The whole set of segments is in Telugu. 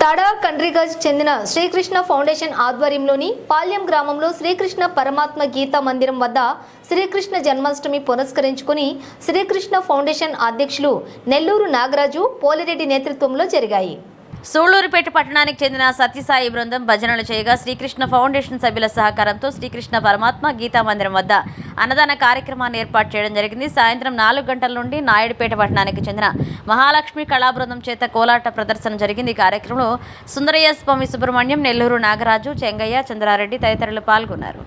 తాడా కండ్రిగజ్ చెందిన శ్రీకృష్ణ ఫౌండేషన్ ఆధ్వర్యంలోని పాల్యం గ్రామంలో శ్రీకృష్ణ పరమాత్మ గీతా మందిరం వద్ద శ్రీకృష్ణ జన్మాష్టమి పురస్కరించుకుని శ్రీకృష్ణ ఫౌండేషన్ అధ్యక్షులు నెల్లూరు నాగరాజు పోలిరెడ్డి నేతృత్వంలో జరిగాయి. సూళ్ళూరుపేట పట్టణానికి చెందిన సత్యసాయి బృందం భజనలు చేయగా శ్రీకృష్ణ ఫౌండేషన్ సభ్యుల సహకారంతో శ్రీకృష్ణ పరమాత్మ గీతా మందిరం వద్ద అన్నదాన కార్యక్రమాన్ని ఏర్పాటు చేయడం జరిగింది. సాయంత్రం నాలుగు గంటల నుండి నాయుడుపేట పట్టణానికి చెందిన మహాలక్ష్మి కళా బృందం చేత కోలాట ప్రదర్శన జరిగింది. ఈ కార్యక్రమంలో సుందరయ్య స్వామి సుబ్రహ్మణ్యం నెల్లూరు నాగరాజు చెంగయ్య చంద్రారెడ్డి తదితరులు పాల్గొన్నారు.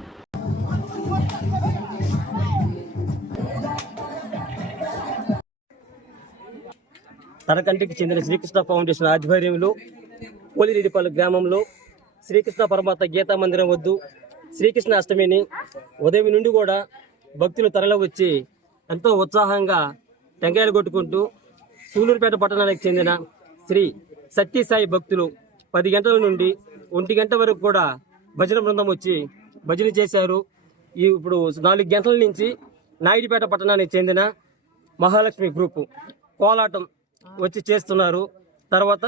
తనకంటికి చెందిన శ్రీకృష్ణ ఫౌండేషన్ ఆధ్వర్యంలో పోలిరెడ్డిపల్లి గ్రామంలో శ్రీకృష్ణ పరమాత్మ గీతా మందిరం వద్దు శ్రీకృష్ణ అష్టమిని ఉదయం నుండి కూడా భక్తులు తరలి వచ్చి ఎంతో ఉత్సాహంగా టెంకాయలు కొట్టుకుంటూ సూలూరుపేట పట్టణానికి చెందిన శ్రీ సత్యసాయి భక్తులు పది గంటల నుండి ఒంటి గంట వరకు కూడా భజన బృందం వచ్చి భజన చేశారు. ఈ ఇప్పుడు నాలుగు గంటల నుంచి నాయుడిపేట పట్టణానికి చెందిన మహాలక్ష్మి గ్రూపు కోలాటం వచ్చి చేస్తున్నారు. తర్వాత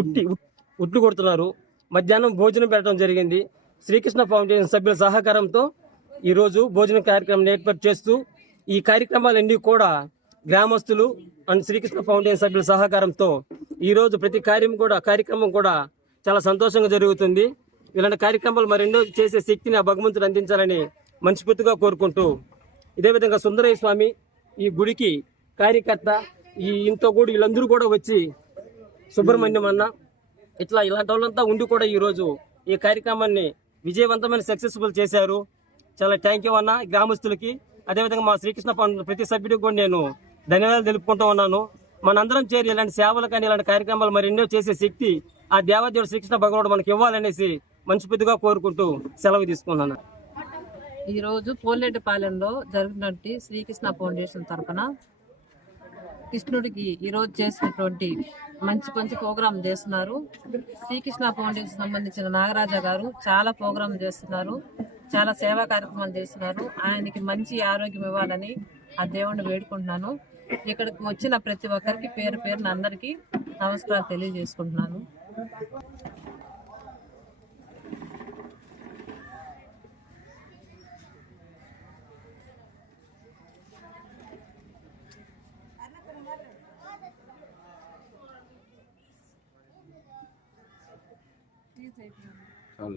ఉట్టి ఉట్లు కొడుతున్నారు. మధ్యాహ్నం భోజనం పెట్టడం జరిగింది. శ్రీకృష్ణ ఫౌండేషన్ సభ్యుల సహకారంతో ఈరోజు భోజన కార్యక్రమం ఏర్పాటు చేస్తూ ఈ కార్యక్రమాలన్నీ కూడా గ్రామస్తులు అండ్ శ్రీకృష్ణ ఫౌండేషన్ సభ్యుల సహకారంతో ఈరోజు ప్రతి కార్యం కూడా కార్యక్రమం కూడా చాలా సంతోషంగా జరుగుతుంది. ఇలాంటి కార్యక్రమాలు మరెన్నో చేసే శక్తిని ఆ భగవంతుడు అందించాలని మనస్ఫూర్తిగా కోరుకుంటూ ఇదే విధంగా సుందరయ్య స్వామి ఈ గుడికి కార్యకర్త ఈ ఇంతో కూడా వీళ్ళందరూ కూడా వచ్చి సుబ్రహ్మణ్యం అన్న ఇట్లా ఇలాంటి వాళ్ళంతా ఉండి కూడా ఈరోజు ఈ కార్యక్రమాన్ని విజయవంతమైన సక్సెస్ఫుల్ చేశారు. చాలా థ్యాంక్ యూ అన్న గ్రామస్తులకి. అదేవిధంగా మా శ్రీకృష్ణ ప్రతి సభ్యుడికి కూడా నేను ధన్యవాదాలు తెలుపుకుంటూ ఉన్నాను. మనందరం చేరి ఇలాంటి సేవలు కానీ ఇలాంటి కార్యక్రమాలు మరి ఎన్నో చేసే శక్తి ఆ దేవాదేవుడు శ్రీకృష్ణ భగవానుడు మనకి ఇవ్వాలనేసి మంచి పెద్దగా కోరుకుంటూ సెలవు తీసుకున్నాను. ఈరోజు పోలేటిపాలెంలో జరిగినటువంటి శ్రీకృష్ణ ఫౌండేషన్ తరఫున కృష్ణుడికి ఈరోజు చేసినటువంటి మంచి మంచి ప్రోగ్రాం చేస్తున్నారు. శ్రీకృష్ణ ఫౌండేషన్ సంబంధించిన నాగరాజా గారు చాలా ప్రోగ్రాం చేస్తున్నారు. చాలా సేవా కార్యక్రమాలు చేస్తున్నారు. ఆయనకి మంచి ఆరోగ్యం ఇవ్వాలని ఆ దేవుణ్ణి వేడుకుంటున్నాను. ఇక్కడికి వచ్చిన ప్రతి ఒక్కరికి పేరు పేరున అందరికీ నమస్కారాలు తెలియజేసుకుంటున్నాను.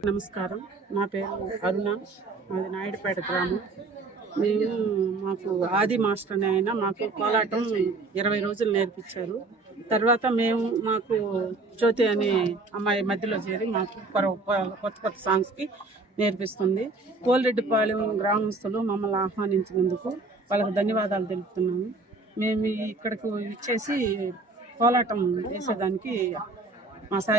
నమస్కారం. నా పేరు అరుణ. మాది నాయుడుపేట గ్రామం. మేము మాకు ఆది మాస్టర్ని ఆయన మాకు కోలాటం ఇరవై రోజులు నేర్పించారు. తర్వాత మేము మాకు జ్యోతి అనే అమ్మాయి మధ్యలో చేరి మాకు కొర- కొత్త కొత్త సాంగ్స్కి నేర్పిస్తుంది. కోలిరెడ్డిపాలెం గ్రామస్తులు మమ్మల్ని ఆహ్వానించినందుకు వాళ్ళకు ధన్యవాదాలు తెలుపుతున్నాము. మేము ఇక్కడికి ఇచ్చేసి కోలాటం వేసేదానికి మా సాయి